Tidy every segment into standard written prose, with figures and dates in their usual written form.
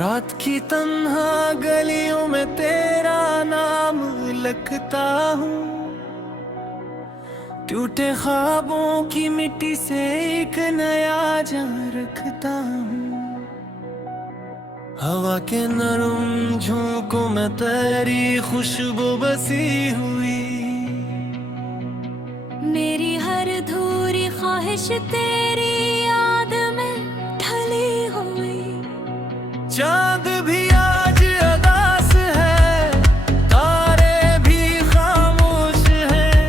रात की तन्हा गलियों में तेरा नाम लिखता हूँ, टूटे ख्वाबों की मिट्टी से एक नया जान रखता हूँ। हवा के नरम झोंकों में तेरी खुशबू बसी हुई, मेरी हर अधूरी ख्वाहिश तेरी याद में ढली हुई। चांद भी आज उदास है, तारे भी खामोश हैं,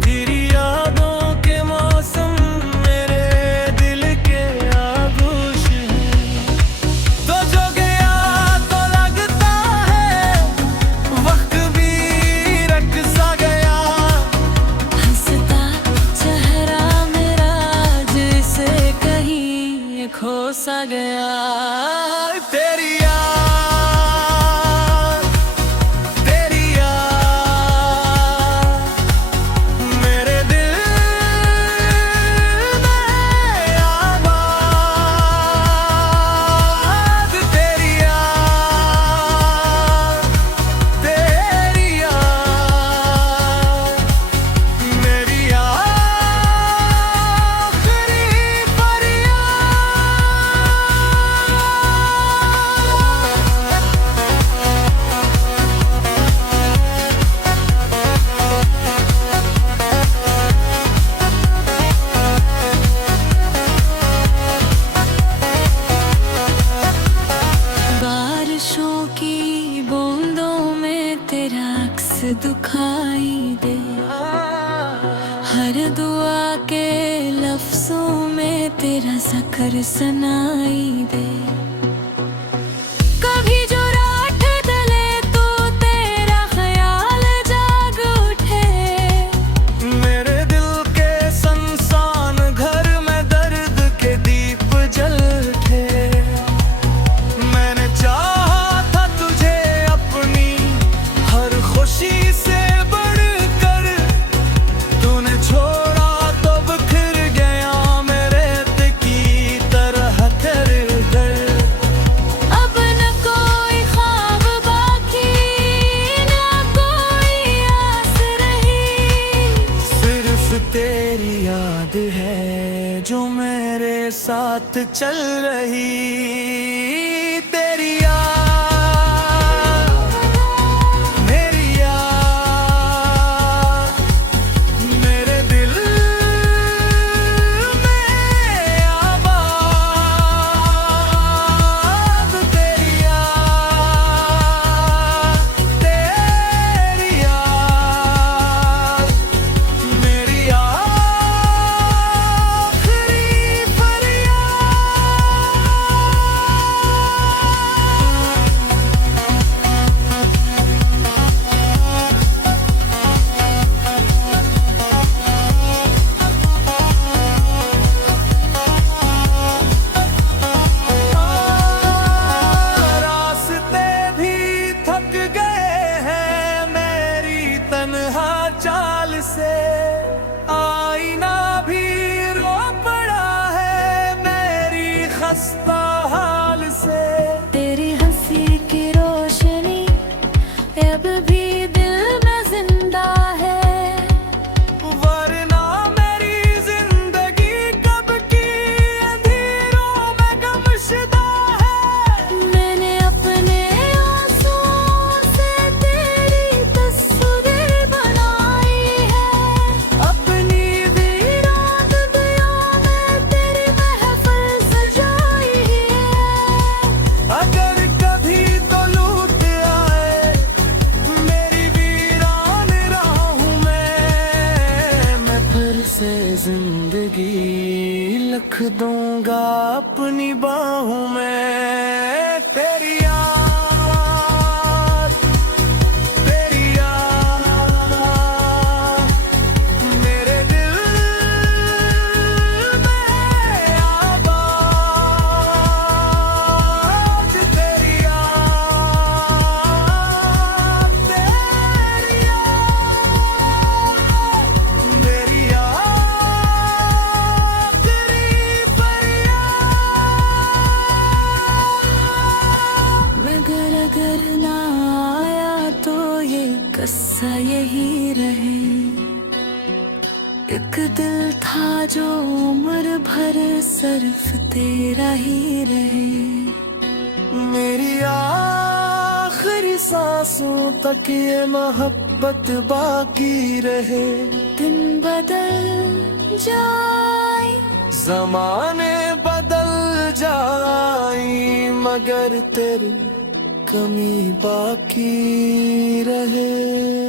तेरी यादों के मौसम मेरे दिल के आगोश हैं। तो जो गया तो लगता है वक्त भी रट सा गया, हंसता चेहरा मेरा जैसे कहीं खो सा गया। तेरी याद, तेरी याद मेरे दिल में आबाद। तेरी याद, तेरी याद मेरी आखिरी बारिशों की बूंदों में तेरा अक्स दिखाई दे, हर दुआ के लफ्जों में तेरा ज़िक्र सुनाई दे। कभी जो रात डले तो तेरा ख्याल जाग उठे, मेरे दिल के संसान घर में दर्द के दीप जल उठे। मैंने चाहा था तुझे अपनी हर खुशी से बढ़कर, तूने छोड़ा तो बिखर गया मेरे दिल की तरह कर कर। अब न कोई ख्वाब बाकी, न कोई आस रही, सिर्फ तेरी याद है जो मेरे साथ चल रही। तेरी याद, मेरी याद मेरे दिल में आबाद। तेरी याद, तेरी याद मेरी आखिरी रास्ते भी थक गए हैं मेरी तन्हा चाल से, आईना भी रो पड़ा है मेरी खस्ता हाल से। तेरी हंसी की रोशनी अब भी दिल में जिंदा है, वरना मेरी जिंदगी कब की अंधेरों में गमशुदा है। मैंने अपने आंसुओं से तेरी तस्वीर बनाई है, अपनी वीरान दुनिया में तेरी महफिल सजाई है। अगर कभी तो लूट आए मेरी वीरान राहों मैं फिर से जिंदगी लिख दूंगा अपनी बाहों में। तेरी याद, तेरी याद मेरे दिल में आबाद। तेरी याद, तेरी याद मेरी आखिरी फरियाद। किस्सा यही रहे। एक दिल था जो उम्र भर सिर्फ तेरा ही रहे। मेरी आखिरी सांसों तक ये मोहब्बत बाकी रहे। दिन बदल जाए, जमाने बदल जाई, मगर तेरी कमी बाकी रहे।